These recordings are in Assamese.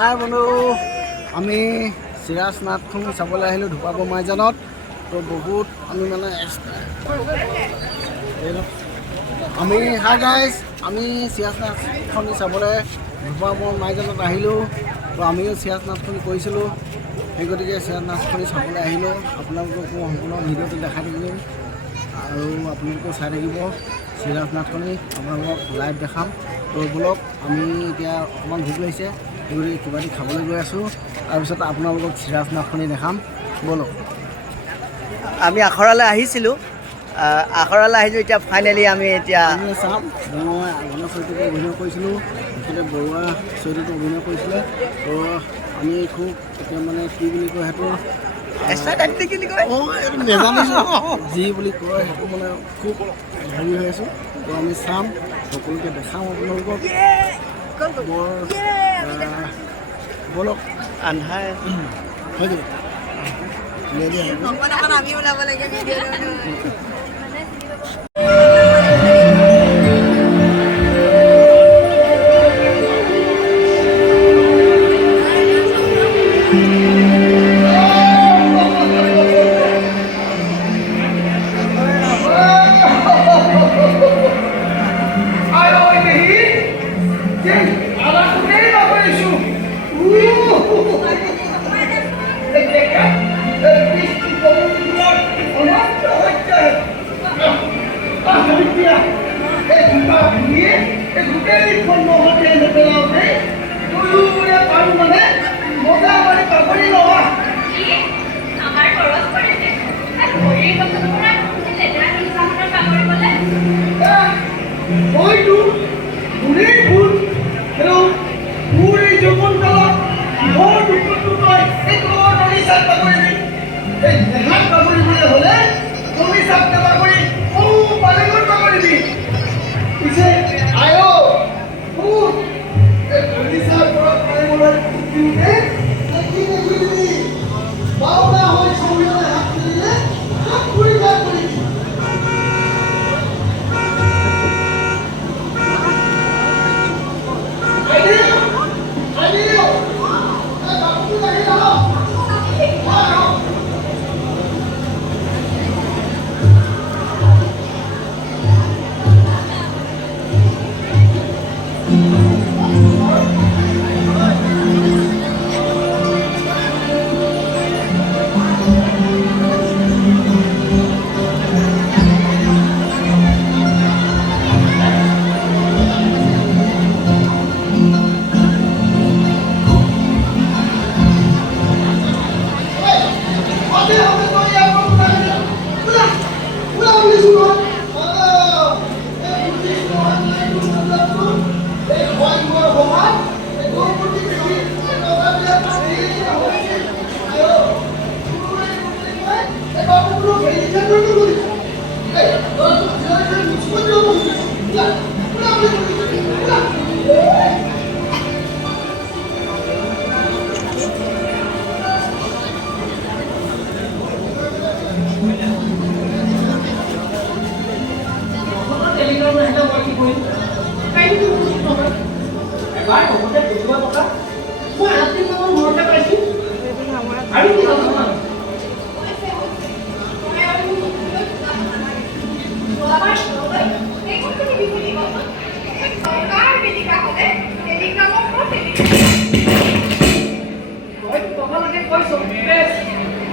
হাই বন্ধু, আমি চিৰাজ নাটখন চাবলৈ আহিলোঁ ধুপাবৰ মাইজানত। তো বহুত আমি মানে আমি হাই গাইজ, আমি চিৰাজ নাটখন চাবলৈ ধুপাবৰ মাইজানত আহিলোঁ। তো আমিও চিৰাজ নাটখন কৰিছিলোঁ, সেই গতিকে চিৰাজ নাটখনি চাবলৈ আহিলোঁ। আপোনালোককো সম্পূৰ্ণ ভিডিঅ'টো দেখাই থাকিম আৰু আপোনালোকেও চাই থাকিব। চিৰাজ নাটখনি আপোনালোকক লাইভ দেখাম। তো বলক, আমি এতিয়া অকণমান ভোক লাগিছে, সেই গতিকে কিবা এটি খাবলৈ গৈ আছোঁ। তাৰপিছত আপোনালোকক চিৰাজ নাটখনি দেখাম, বলক। আমি আখৰালৈ আহিছিলোঁ, আহিছোঁ। এতিয়া ফাইনেলি আমি চাম। মই আগৰ চৰিত্ৰটো অভিনয় কৰিছিলোঁ, তেখেতে বৰুৱা চৰিত্ৰটো অভিনয় কৰিছিলে। তো আমি খুব এতিয়া মানে কি বুলি কয় সেইটো নেজানিছোঁ, যি বুলি কয় সেইটো মানে খুব হেৰি হৈ আছোঁ। তো আমি চাম, সকলোকে দেখাম আপোনালোকক। বৰ বলক আন্ধাৰ হৈ যাব। আমি ওলাব লাগে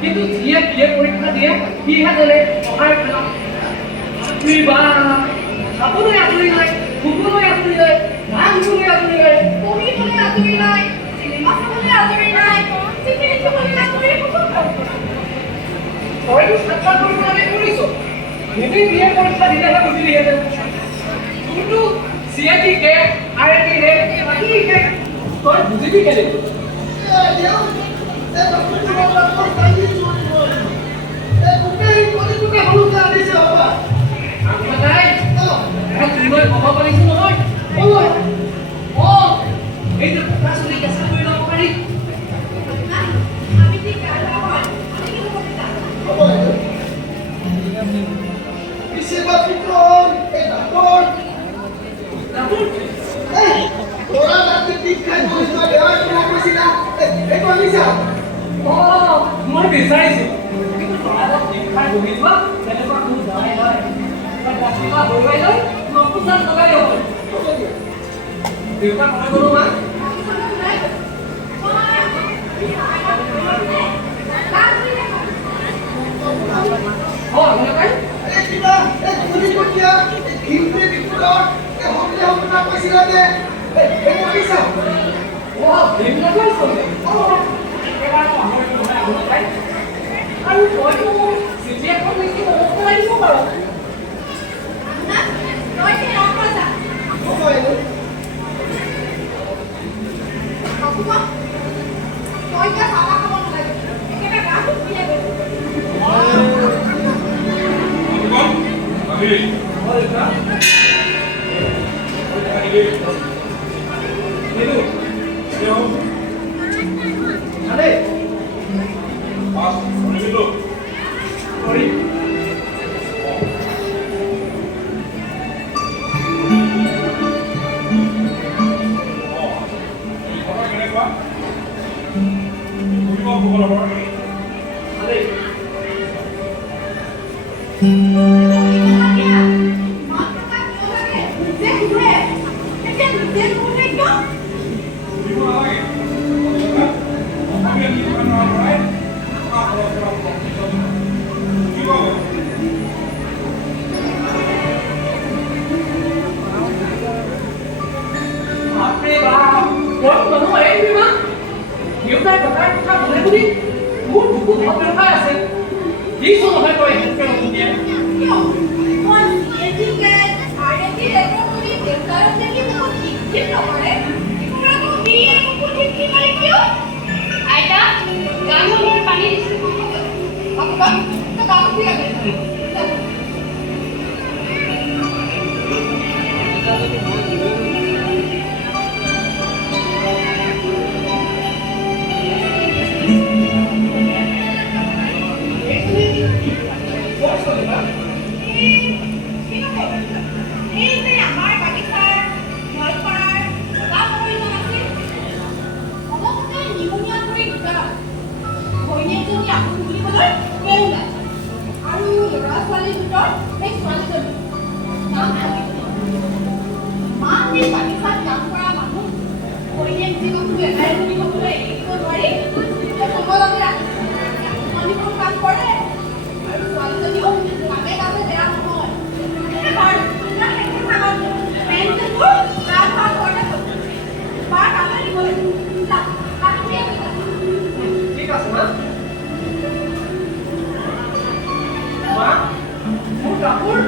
কিন্তু যিয়ে বিয়ে পৰীক্ষা দিয়ে সিহে জানে সহায় খেলা আপুনি আঁতৰি নাই, কুকুৰলৈ আঁতৰি নাই, ভাঙলৈ আঁতৰি নাই, পঢ়িবলৈ আঁতৰি নাই, চিনেমা চাবলৈ আঁতৰি নাই, চিঠি লিখিবলৈ আঁতৰি হয়তো সাক্ষাৎ কৰিব আমি কৰিছোঁ। নিজে বিয়ে পৰীক্ষা দিলেহে বুজিলিহেঁতেন। কিন্তু চিএটি কে আৰএটি ৰে তই বুজিবি কেনেকৈ? মানিছা অঁ মই বিচাৰিছোঁ কিন্তু তৰালত দীক্ষাৰ বহি যোৱা তেনেকুৱা কোনো নাই নাই ৰাতিপুৱা হৰুৱাই লৈ নপুচাত লগাই দিব দেউতা কথা ক'লো মা অঁ সেনেকুৱাই আৰু তইতো মোক চিঠি এখন লিখি মনত পেলাই দিব পাৰ দেউতাই ককাই কথা শুনে বুলি মোৰ বুকুত অপেক্ষাই আছে দিছো নহয় তই সেনেকৈ নতুনিয়ে আইতা গান পানী দিছে ঠিক আছে মা মা মোৰ কাপোৰ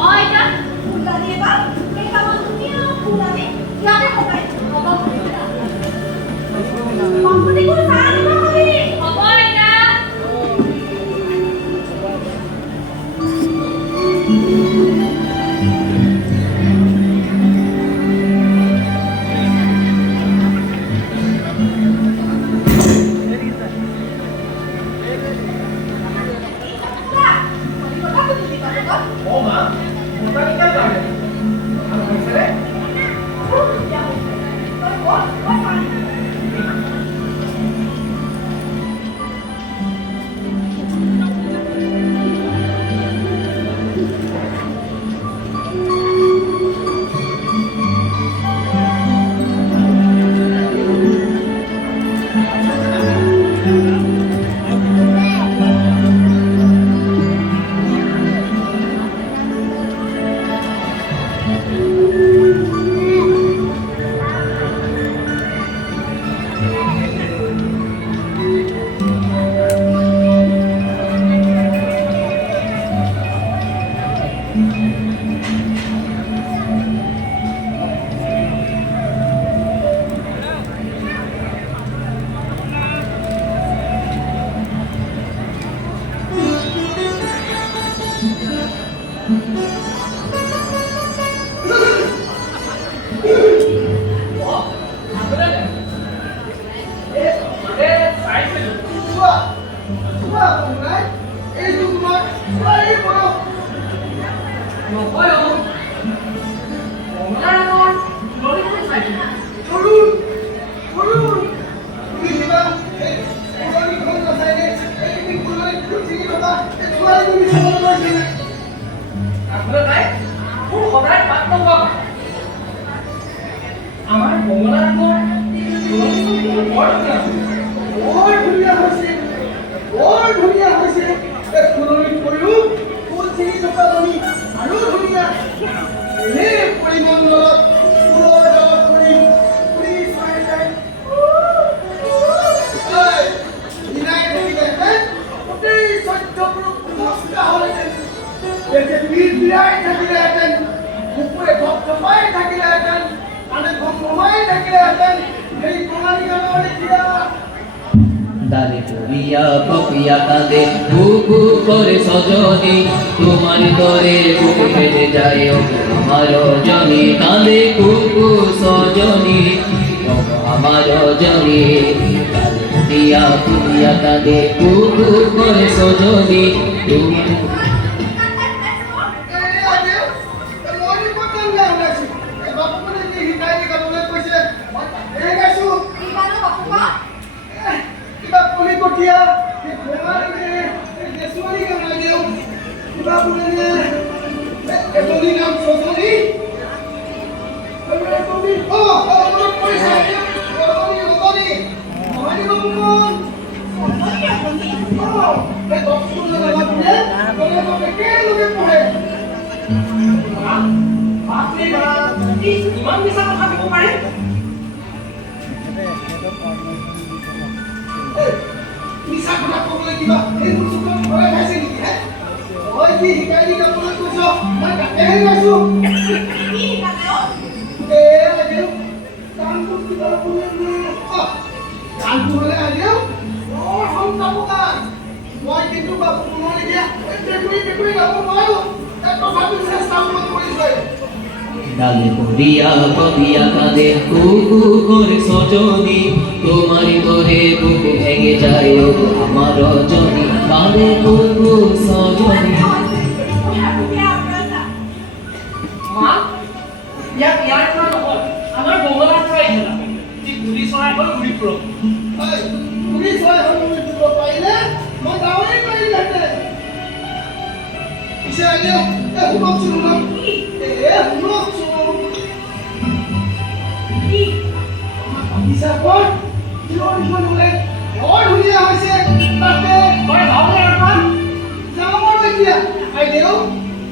Oh, এটা ফুলদানি এটা এই কামত কি ফুলদানি ইয়াতে পকাই হ'ব বৰ ধুনীয়া হৈছে, বৰ ধুনীয়া হৈছে। এই ফুলনিত পৰিও ফুল চিঙি থকা জনী আৰু ধুনীয়া। এনে পৰিমণ্ডলত ফুলৰ দলত পৰি ফুৰি চৰাইটাই দিনাই দেখিলেহেঁতেন গোটেই চৈধ্যপুৰুষ নষ্টা হ'লহেঁতেন। এতিয়া বিৰাই থাকিলেহেঁতেন, বুকুৱে ধপধপাই থাকিলেহেঁতেন, কাণে ঘমঘমাই থাকিলেহেঁতেন। এই কঙালী গানৰ লেখীয়া ডালে পড়িয়া পপিয়া কাঁদে বুকু করে সজনী তোমার তরে বুক ফেটে যায় ও আমার রজনী কাঁদে কুকু সজনী ও আমার রজনী ডালে পড়িয়া পপিয়া কাঁদে বুকু করে সজনী তোমার কিবা কলিকটীয়া দেশী গান দিওঁ কিবা বোলে এজনী নাম সজনী ইমান মিছা কথা ক'ব পাৰে মিছা কথা ক'বলৈ কিবা এইবোৰ চুকত ভয় খাইছে নেকি হে মই কি শিকাই দি যাবলৈ কৈছ মই তাতেহে গৈছো কামটো কিবা কামটো হ'লে আহিলেও বৰ সংস্থাপকান মই কিন্তু বাবু কোনোলৈকে টেকুৰি গাব নোৱাৰো তথাপিও চেষ্টা কৰিছোঁ ডালে পড়িয়া পপিয়া কাঁদে কুকু করে সজনী তোমার তরে বুক ভেঙে যায় ও আমার রজনী কাঁদে কুকু সজনী মা ইয়াৰ পৰা নহয় আমাৰ বঙলাৰ পৰা আহিলা যি ঘূৰি চৰাই হ'ল ঘূৰি ফুৰক পুলিচ হয় ঘূৰি ফুৰিব পাৰিলে মই গাঁৱলৈ পাৰিলেহেঁতেন পিছে আহিলেও শুনকচোন শুনক শুনকচোন হিচাপত কিয় বোলে বৰ ধুনীয়া হৈছে তাতে তই যাওঁনে আৰু যাওঁ আৰু এতিয়া আইদেউ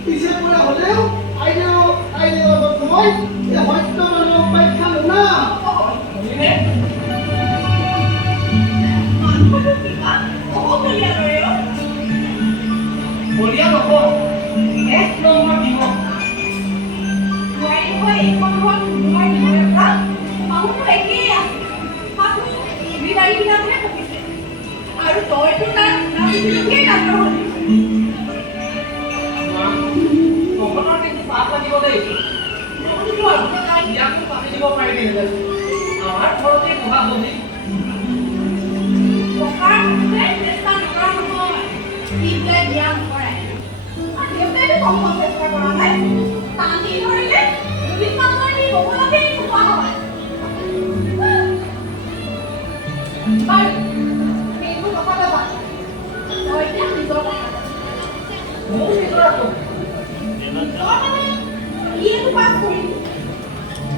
পিছে পৰা হ'লেও আইদেউ আগত মই এই সত্যমানৰ উপাখ্যা শুনা শুনিনে বলিয়া নকওঁ এক নম্বৰ দিব আৰু তইতো তাৰ নামটোকে ডাক্তৰ হ'লি ভগৱানৰ কিন্তু পাপ লাগিব দেই ইয়াকো পাতি দিব পাৰিবিহেঁতেন আমাৰ ঘৰতে পঢ়া বহি টকাৰ চেষ্টা নকৰা নহয় সি বোলে বিয়া নকৰাই দেউতাইতো কম চেষ্টা কৰা নাই টানি ধৰিলে দুদিন মানৰ দি বগলতে নোপোৱা হয় বাৰু এইবোৰ কথা ল'বা তই এতিয়া নিজৰ কথা মোৰ নিজৰ আকৌ ই এইটো পাছ কৰিলি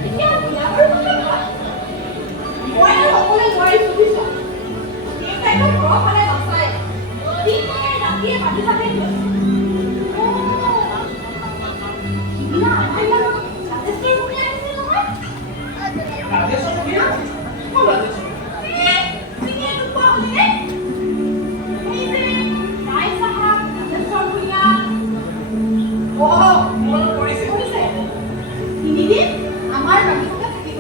এতিয়া বিয়া বাৰু কথা নহয় মই আৰু অকলে নোৱাৰিছোঁ বুজিছ দেউতাইতো ঘৰৰ ফালে নাচায় দিনে ৰাতিয়ে মাটি চাটি গৈছে সিদিনা আমাৰ ইয়াত ৰাজেশ্বৰ মুখীয়া আহিছিল নহয় ৰাজেশ্বৰ মুখীয়া কোন ৰাজেশ্বৰ মনত পৰিছে আমাৰ বাগিচাতে থাকিব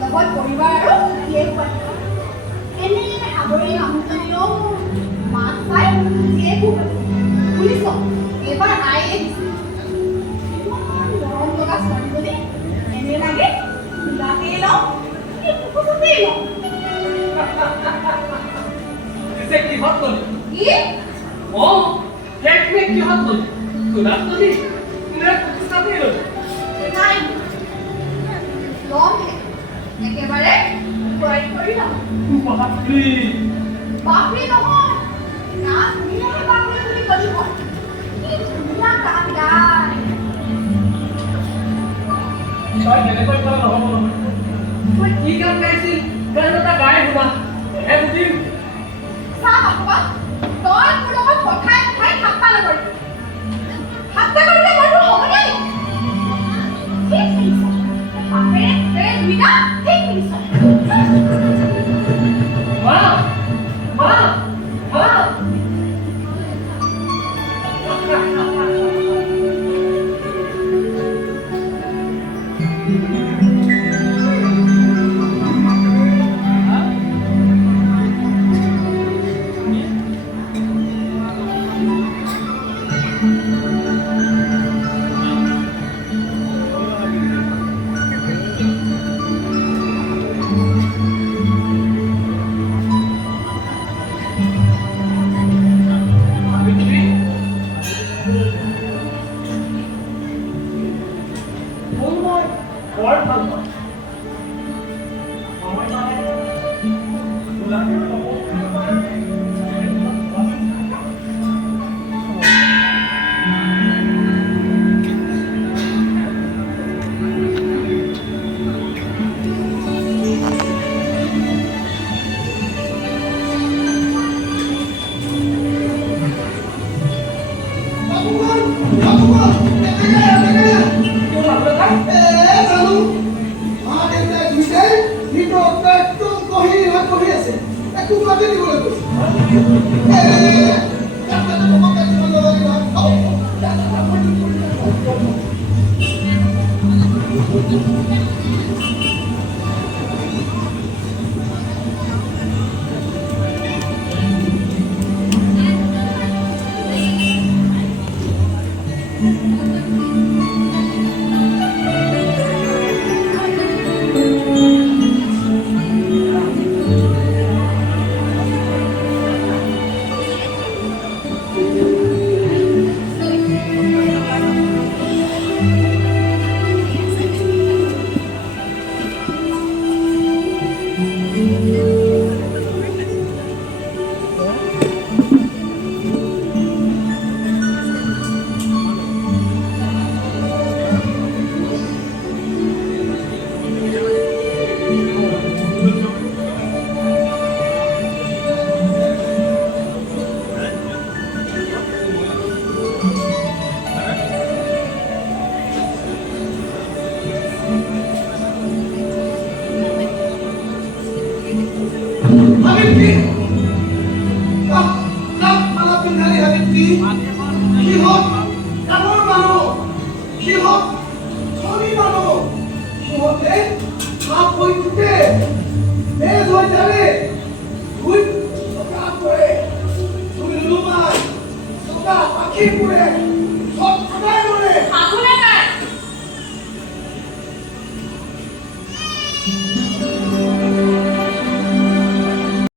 লগত পৰিবাৰ আৰু জীয়েক পাতি এনে সাগৰী মানুহজনীও মাছ চাই জীয়েকো পাতি শুনিছ এইবাৰ আয়ে দিছে ইমান মৰম লগা ছোৱালীজনী এনে লাগে গাতেই লওঁ পুখুৰতেই লওঁ পিছে কিহত গ'লি কি শেষ কিহত গ'লি তোলাত গ'লি নে পুখুৰতেই ল'লি নাই ল'মহে একেবাৰে খুৱাই কৰি লওঁ বাপৰে বাপৰে নহয় না শুনিলেহে বাপৰে বুলি ক'লি মই কি ধুনীয়া গান গায় তই কেনেকৈ ক'লে নহ'ব নহয় তই কি গান গাইছিল গান এটা গাই শুনা হে বুজিম তই মোৰ লগত কথাই কথাই ঠাট্টা নকৰিবি ঠাট্টা কৰিলে মইতো হ'বনে ঠিক কৰিছ বাপেৰে পুতেৰে দুইটা ঠিক কৰিছ মা মা মা বৰ ভাল পাওঁ মই মানে গোলাপী Habibti, malah pindah Habibti.